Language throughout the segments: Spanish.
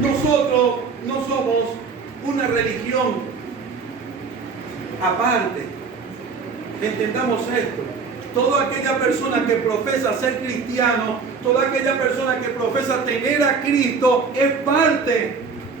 Nosotros no somos una religión aparte. Entendamos esto. Toda aquella persona que profesa ser cristiano, toda aquella persona que profesa tener a Cristo,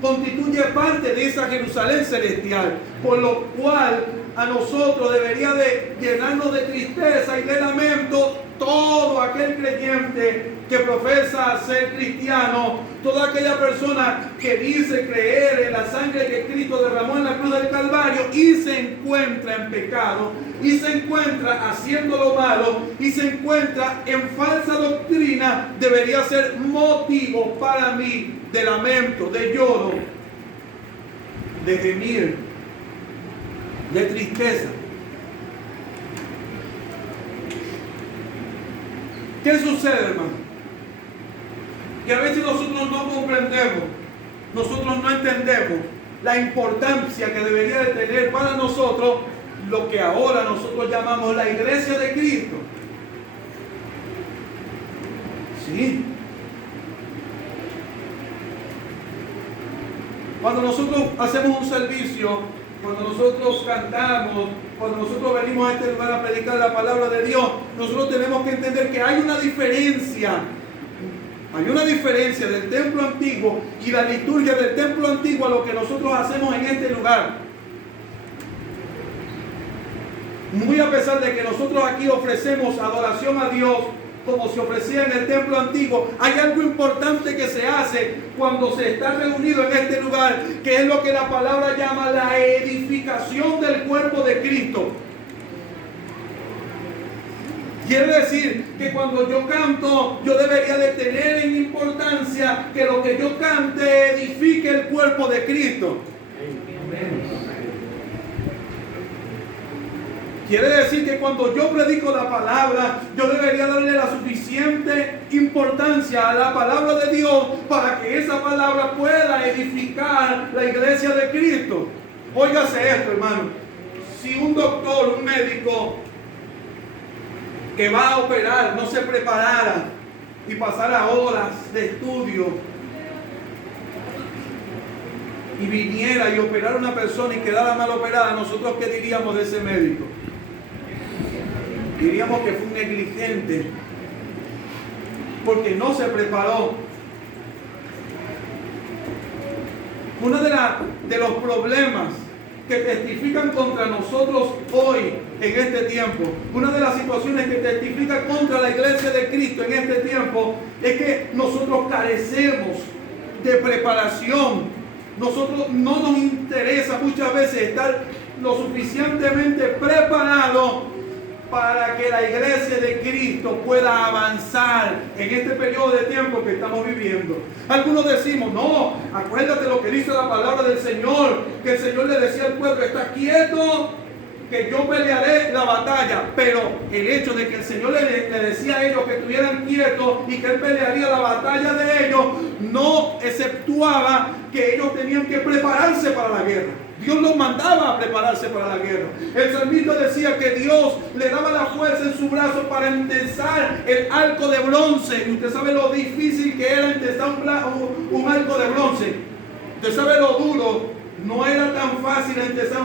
constituye parte de esa Jerusalén celestial. Por lo cual a nosotros debería de llenarnos de tristeza y de lamento todo aquel creyente que profesa ser cristiano, toda aquella persona que dice creer en la sangre que Cristo derramó en la cruz del Calvario y se encuentra en pecado, y se encuentra haciendo lo malo, y se encuentra en falsa doctrina, debería ser motivo para mí de lamento, de lloro, de gemir, de tristeza. ¿Qué sucede, hermano? Que a veces nosotros no comprendemos, nosotros no entendemos la importancia que debería de tener para nosotros lo que ahora nosotros llamamos la iglesia de Cristo. Sí. Cuando nosotros hacemos un servicio, cuando nosotros cantamos, cuando nosotros venimos a este lugar a predicar la palabra de Dios, nosotros tenemos que entender que hay una diferencia. Hay una diferencia del templo antiguo y la liturgia del templo antiguo a lo que nosotros hacemos en este lugar. Muy a pesar de que nosotros aquí ofrecemos adoración a Dios como se ofrecía en el templo antiguo, hay algo importante que se hace cuando se está reunido en este lugar, que es lo que la palabra llama la edificación del cuerpo de Cristo. Quiere decir que cuando yo canto, yo debería de tener en importancia que lo que yo cante edifique el cuerpo de Cristo. Quiere decir que cuando yo predico la palabra, yo debería darle la suficiente importancia a la palabra de Dios para que esa palabra pueda edificar la iglesia de Cristo. Óigase esto, hermano. Si un doctor, un médico que va a operar no se preparara y pasara horas de estudio y viniera y operara a una persona y quedara mal operada, ¿nosotros qué diríamos de ese médico? Diríamos que fue un negligente porque no se preparó. Uno de los problemas que testifican contra nosotros hoy en este tiempo, una de las situaciones que testifican contra la iglesia de Cristo en este tiempo, es que nosotros carecemos de preparación. Nosotros no nos interesa muchas veces estar lo suficientemente preparados para que la iglesia de Cristo pueda avanzar en este periodo de tiempo que estamos viviendo. Algunos decimos, no, acuérdate lo que dice la palabra del Señor, que el Señor le decía al pueblo, está quieto, que yo pelearé la batalla. Pero el hecho de que el Señor le decía a ellos que estuvieran quietos y que Él pelearía la batalla de ellos, no exceptuaba que ellos tenían que prepararse para la guerra. Dios los mandaba a prepararse para la guerra. El salmista decía que Dios le daba la fuerza en su brazo para entesar el arco de bronce. Y usted sabe lo difícil que era entesar un arco de bronce. Usted sabe lo duro. No era tan fácil entesar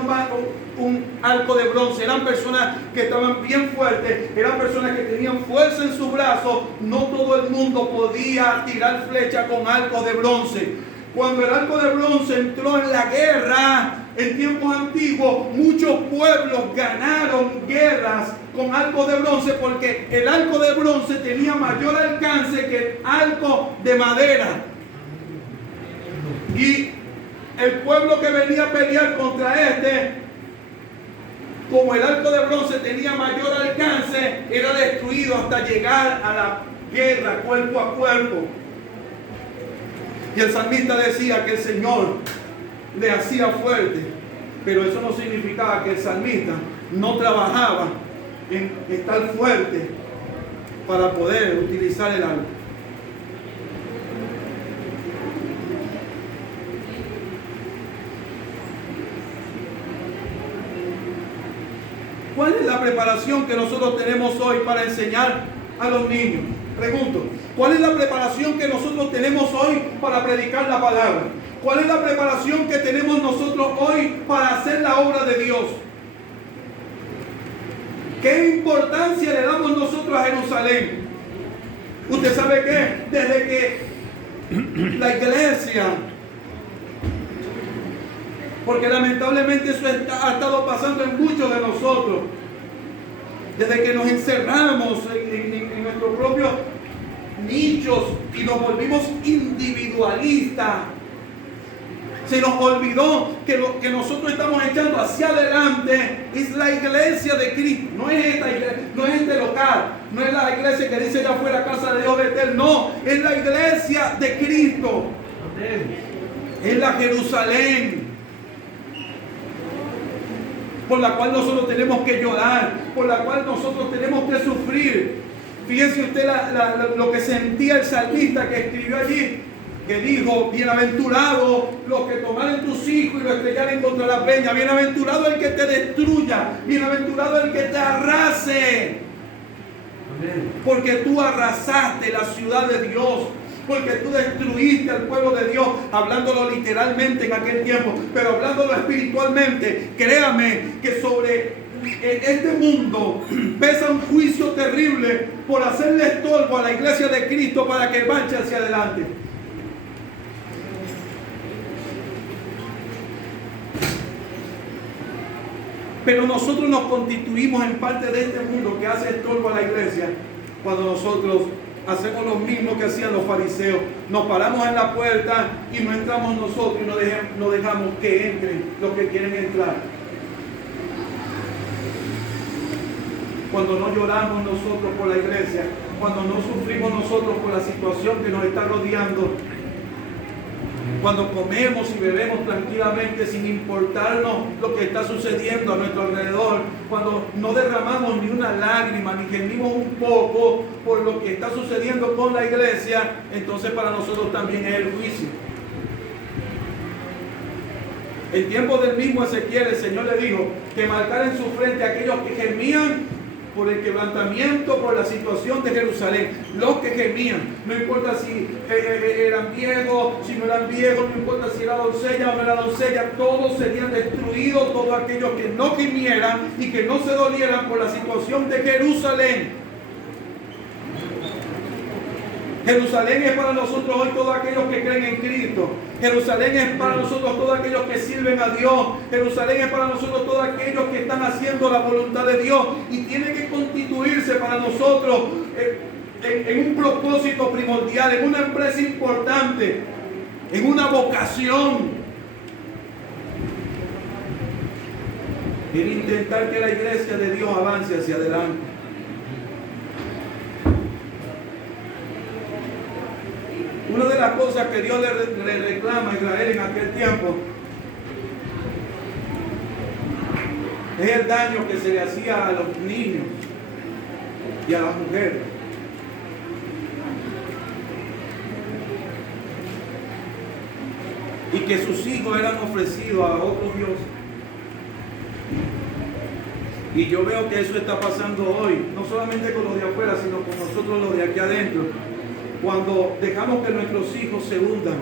un arco de bronce. Eran personas que estaban bien fuertes. Eran personas que tenían fuerza en su brazo. No todo el mundo podía tirar flecha con arco de bronce. Cuando el arco de bronce entró en la guerra, en tiempos antiguos, muchos pueblos ganaron guerras con arco de bronce porque el arco de bronce tenía mayor alcance que el arco de madera. Y el pueblo que venía a pelear contra como el arco de bronce tenía mayor alcance, era destruido hasta llegar a la guerra cuerpo a cuerpo. Y el salmista decía que el Señor le hacía fuerte, pero eso no significaba que el salmista no trabajaba en estar fuerte para poder utilizar el arco. ¿Cuál es la preparación que nosotros tenemos hoy para enseñar a los niños? Pregunto. ¿Cuál es la preparación que nosotros tenemos hoy para predicar la palabra? ¿Cuál es la preparación que tenemos nosotros hoy para hacer la obra de Dios? ¿Qué importancia le damos nosotros a Jerusalén? ¿Usted sabe qué? Desde que la iglesia, porque lamentablemente eso ha estado pasando en muchos de nosotros, desde que nos encerramos en nuestros propios nichos y nos volvimos individualistas, se nos olvidó que lo que nosotros estamos echando hacia adelante es la iglesia de Cristo. No es esta iglesia, no es este local, no es la iglesia que dice ya fuera casa de Dios Betel, no, es la iglesia de Cristo. Es la Jerusalén por la cual nosotros tenemos que llorar, por la cual nosotros tenemos que sufrir. Fíjense usted lo que sentía el salmista que escribió allí, que dijo: bienaventurados los que tomaren tus hijos y los estrellaren contra la peña, bienaventurado el que te destruya, bienaventurado el que te arrase. Amén. Porque tú arrasaste la ciudad de Dios, porque tú destruiste al pueblo de Dios, hablándolo literalmente en aquel tiempo, pero hablándolo espiritualmente. Créame que sobre este mundo pesa un juicio terrible por hacerle estorbo a la iglesia de Cristo para que marche hacia adelante. Pero nosotros nos constituimos en parte de este mundo que hace estorbo a la iglesia cuando nosotros hacemos lo mismo que hacían los fariseos. Nos paramos en la puerta y no entramos nosotros y no dejamos que entren los que quieren entrar. Cuando no lloramos nosotros por la iglesia, cuando no sufrimos nosotros por la situación que nos está rodeando, cuando comemos y bebemos tranquilamente sin importarnos lo que está sucediendo a nuestro alrededor, cuando no derramamos ni una lágrima, ni gemimos un poco por lo que está sucediendo con la iglesia, entonces para nosotros también es el juicio. En tiempo del mismo Ezequiel, el Señor le dijo que marcara en su frente a aquellos que gemían por el quebrantamiento, por la situación de Jerusalén. Los que gemían, no importa si eran viejos, si no eran viejos, no importa si era doncella o no era doncella, todos serían destruidos, todos aquellos que no gimieran y que no se dolieran por la situación de Jerusalén. Jerusalén es para nosotros hoy todos aquellos que creen en Cristo. Jerusalén es para nosotros todos aquellos que sirven a Dios. Jerusalén es para nosotros todos aquellos que están haciendo la voluntad de Dios. Y tiene que constituirse para nosotros en un propósito primordial, en una empresa importante, en una vocación. En intentar que la iglesia de Dios avance hacia adelante. Una de las cosas que Dios le reclama a Israel en aquel tiempo es el daño que se le hacía a los niños y a las mujeres. Y que sus hijos eran ofrecidos a otros dioses. Y yo veo que eso está pasando hoy, no solamente con los de afuera, sino con nosotros los de aquí adentro. Cuando dejamos que nuestros hijos se hundan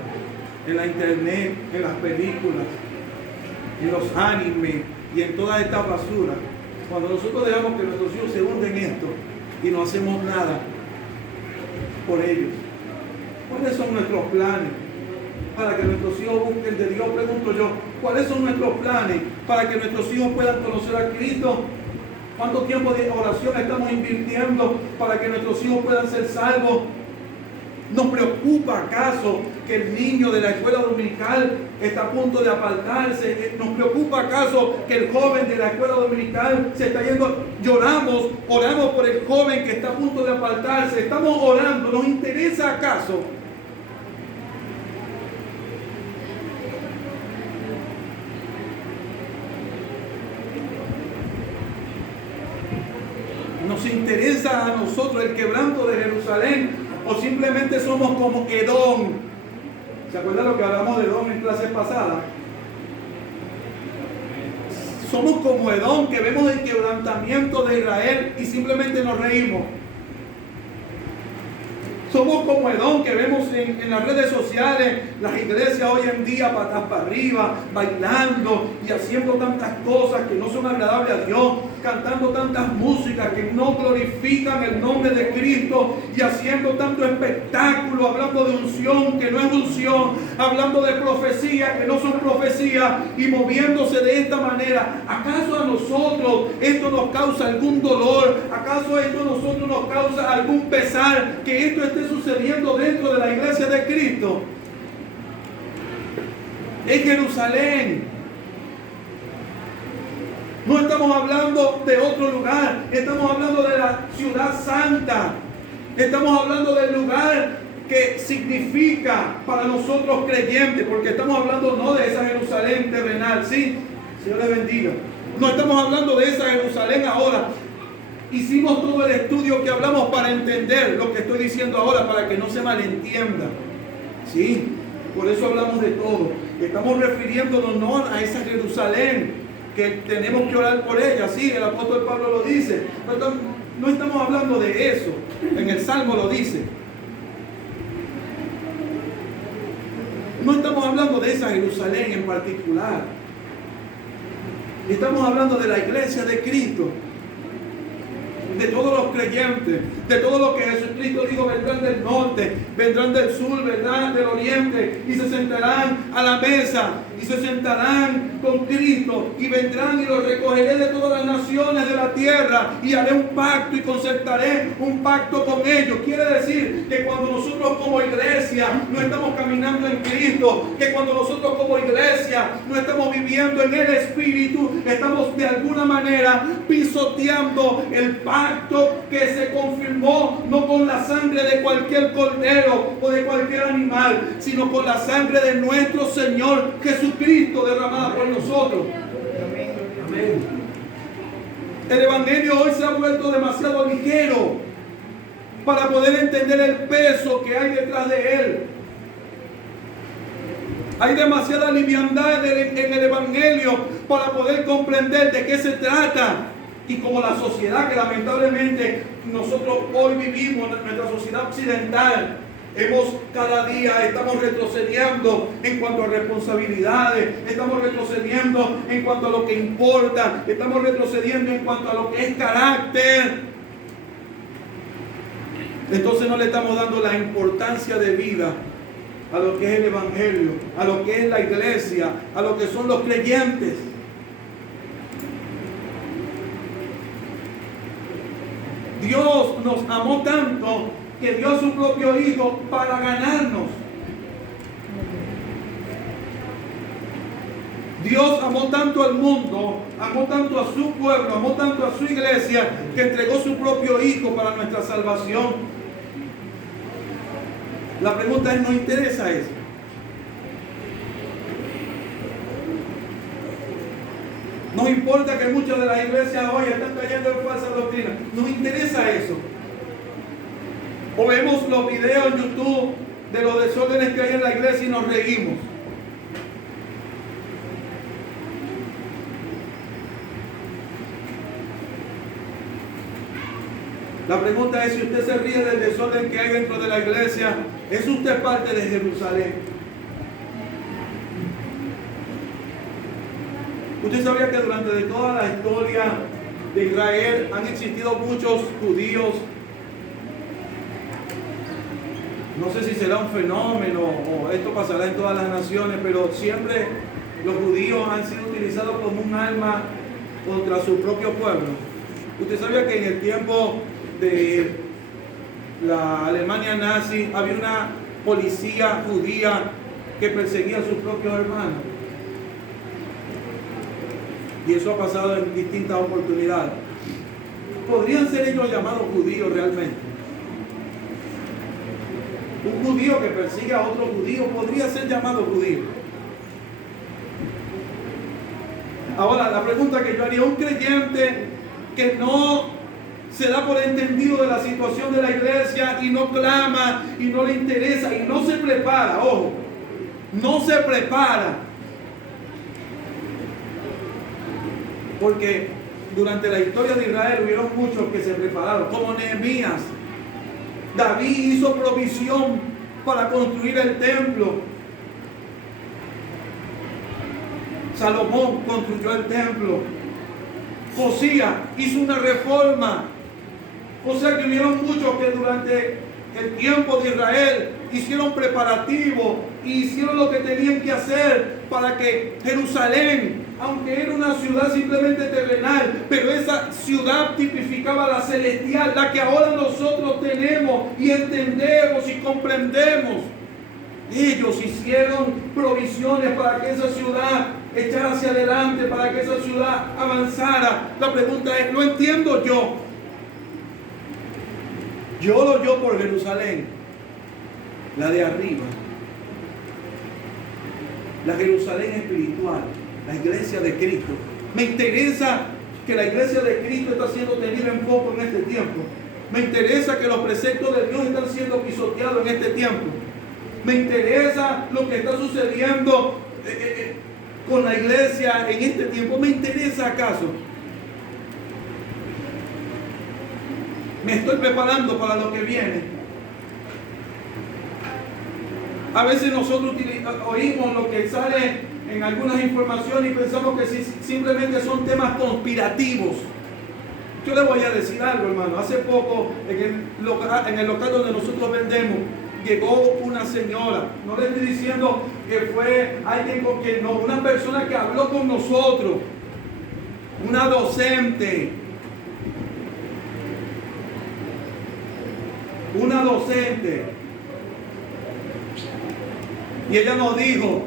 en la internet, en las películas, en los animes y en toda esta basura, cuando nosotros dejamos que nuestros hijos se hunden en esto y no hacemos nada por ellos, ¿cuáles son nuestros planes para que nuestros hijos busquen de Dios? Pregunto yo, ¿cuáles son nuestros planes para que nuestros hijos puedan conocer a Cristo? ¿Cuánto tiempo de oración estamos invirtiendo para que nuestros hijos puedan ser salvos? ¿Nos preocupa acaso que el niño de la escuela dominical está a punto de apartarse? ¿Nos preocupa acaso que el joven de la escuela dominical se está yendo? Oramos por el joven que está a punto de apartarse. Estamos orando. ¿Nos interesa acaso? ¿Nos interesa a nosotros el quebranto de Jerusalén? ¿O simplemente somos como Edom? ¿Se acuerdan lo que hablamos de Edom en clases pasadas? Somos como Edom, que vemos el quebrantamiento de Israel y simplemente nos reímos. Somos como Edom, que vemos en las redes sociales, las iglesias hoy en día patas para arriba, bailando y haciendo tantas cosas que no son agradables a Dios, cantando tantas músicas que no glorifican el nombre de Cristo y haciendo tanto espectáculo, hablando de unción que no es unción, hablando de profecía que no son profecías y moviéndose de esta manera. ¿Acaso a nosotros esto nos causa algún dolor? ¿Acaso esto a nosotros nos causa algún pesar que esto esté sucediendo dentro de la iglesia de Cristo? En Jerusalén. No estamos hablando de otro lugar, estamos hablando de la ciudad santa. Estamos hablando del lugar que significa para nosotros creyentes, porque estamos hablando no de esa Jerusalén terrenal, ¿sí? Señor les bendiga. No estamos hablando de esa Jerusalén ahora. Hicimos todo el estudio que hablamos para entender lo que estoy diciendo ahora, para que no se malentienda. Sí, por eso hablamos de todo. Estamos refiriéndonos no a esa Jerusalén, que tenemos que orar por ella. Sí, el apóstol Pablo lo dice. No estamos hablando de eso. En el Salmo lo dice. No estamos hablando de esa Jerusalén en particular. Estamos hablando de la iglesia de Cristo, de todos los creyentes, de todo lo que Jesucristo dijo: vendrán del norte, vendrán del sur, vendrán del oriente, y se sentarán a la mesa, y se sentarán con Cristo, y vendrán y los recogeré de todas las naciones de la tierra, y haré un pacto y concertaré un pacto con ellos. Quiere decir que cuando nosotros como iglesia no estamos caminando en Cristo, que cuando nosotros como iglesia no estamos viviendo en el Espíritu, estamos de alguna manera pisoteando el pacto que se confirmó no con la sangre de cualquier cordero o de cualquier animal, sino con la sangre de nuestro Señor Jesucristo derramada por nosotros. Amén. El evangelio hoy se ha vuelto demasiado ligero para poder entender el peso que hay detrás de él. Hay demasiada liviandad en el evangelio para poder comprender de qué se trata. Y como la sociedad que lamentablemente nosotros hoy vivimos, nuestra sociedad occidental, cada día estamos retrocediendo en cuanto a responsabilidades, estamos retrocediendo en cuanto a lo que importa, estamos retrocediendo en cuanto a lo que es carácter. Entonces no le estamos dando la importancia de vida a lo que es el evangelio, a lo que es la iglesia, a lo que son los creyentes. Dios nos amó tanto que dio a su propio Hijo para ganarnos. Dios amó tanto al mundo, amó tanto a su pueblo, amó tanto a su iglesia, que entregó su propio Hijo para nuestra salvación. La pregunta es, ¿nos interesa eso? Nos importa que muchas de las iglesias hoy están cayendo en falsa doctrina. Nos interesa eso. O vemos los videos en YouTube de los desórdenes que hay en la iglesia y nos reímos. La pregunta es, si usted se ríe del desorden que hay dentro de la iglesia, ¿es usted parte de Jerusalén? Usted sabía que durante toda la historia de Israel han existido muchos judíos. No sé si será un fenómeno o esto pasará en todas las naciones, pero siempre los judíos han sido utilizados como un arma contra su propio pueblo. Usted sabía que en el tiempo de la Alemania nazi había una policía judía que perseguía a sus propios hermanos. Y eso ha pasado en distintas oportunidades. ¿Podrían ser ellos llamados judíos realmente? Un judío que persigue a otro judío podría ser llamado judío. Ahora, la pregunta que yo haría: un creyente que no se da por entendido de la situación de la iglesia y no clama y no le interesa y no se prepara, ojo, no se prepara. Porque durante la historia de Israel hubieron muchos que se prepararon, como Nehemías. David hizo provisión para construir el templo. Salomón construyó el templo. Josías hizo una reforma. O sea que hubieron muchos que durante el tiempo de Israel hicieron preparativos y hicieron lo que tenían que hacer para que Jerusalén, aunque era una ciudad simplemente terrenal, pero esa ciudad tipificaba la celestial, la que ahora nosotros tenemos y entendemos y comprendemos. Ellos hicieron provisiones para que esa ciudad echara hacia adelante, para que esa ciudad avanzara. La pregunta es, ¿lo entiendo yo? Yo oro yo por Jerusalén, la de arriba, la Jerusalén espiritual, la iglesia de Cristo. Me interesa que la iglesia de Cristo está siendo tenida en poco en este tiempo. Me interesa que los preceptos de Dios están siendo pisoteados en este tiempo. Me interesa lo que está sucediendo con la iglesia en este tiempo. ¿Me interesa acaso? Me estoy preparando para lo que viene. A veces nosotros oímos lo que sale en algunas informaciones y pensamos que simplemente son temas conspirativos. Yo le voy a decir algo, hermano. Hace poco en el local donde nosotros vendemos, llegó una señora. No le estoy diciendo que fue alguien con quien no, una persona que habló con nosotros, una docente. Una docente. Y ella nos dijo,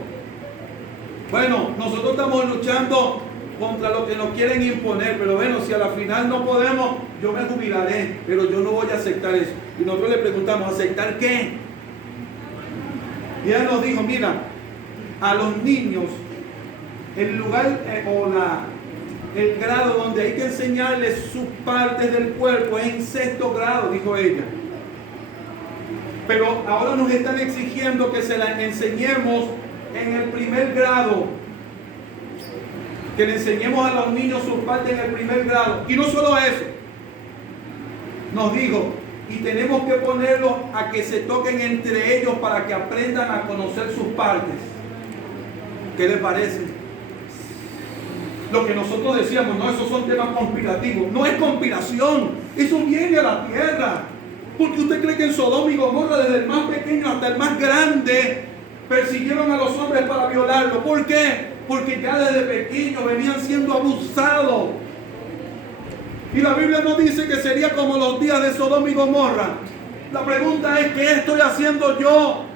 bueno, nosotros estamos luchando contra lo que nos quieren imponer, pero bueno, si a la final no podemos, yo me jubilaré, pero yo no voy a aceptar eso. Y nosotros le preguntamos, ¿aceptar qué? Y ella nos dijo, mira, a los niños, el lugar el grado donde hay que enseñarles sus partes del cuerpo es en 6º grado, dijo ella. Pero ahora nos están exigiendo que se la enseñemos en el 1er grado. Que le enseñemos a los niños sus partes en el 1er grado. Y no solo eso. Nos dijo, y tenemos que ponerlos a que se toquen entre ellos para que aprendan a conocer sus partes. ¿Qué les parece? Lo que nosotros decíamos, no, esos son temas conspirativos. No es conspiración. Eso viene a la tierra. Porque usted cree que en Sodoma y Gomorra, desde el más pequeño hasta el más grande, persiguieron a los hombres para violarlos. ¿Por qué? Porque ya desde pequeños venían siendo abusados. Y la Biblia nos dice que sería como los días de Sodoma y Gomorra. La pregunta es, ¿qué estoy haciendo yo